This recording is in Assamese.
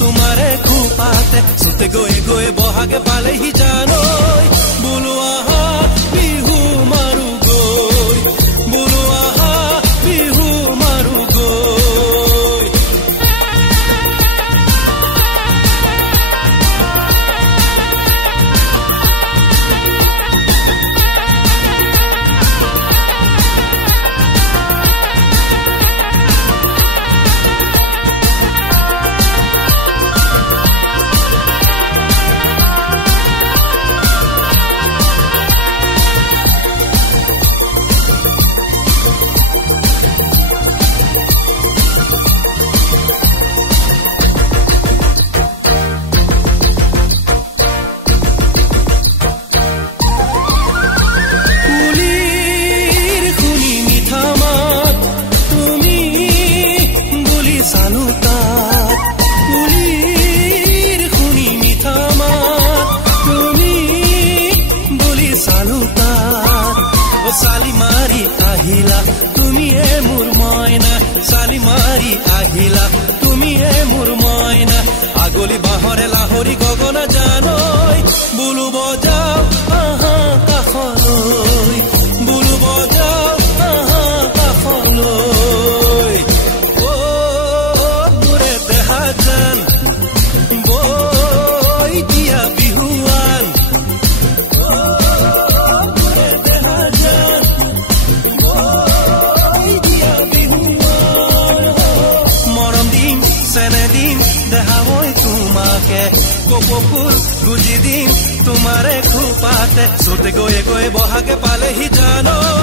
তোমাৰে খোপাতে চুতে গৈ গৈ বহাগে পালেহি জানৈ বোলো আহা বিহু মাৰো গৈ বোলো আহা বিহু মাৰো গৈ साली मारी আহিলা তুমিয়ে মোৰ ময়না साली मारी আহিলা তুমিয়ে মোৰ ময়না আগলি বাহৰে লাহৰি গগনা জানৈ বুলু বজাও আহা কাফলৈ বুলু বজাও আহা কাফলৈ ও মোৰে দেহা জান বৈ দিয়া বিহুৱান কপকুল গুজি দিম তোমাৰে খোপাতে চুতে গৈ গৈ বহাগে পালেহি জানৈ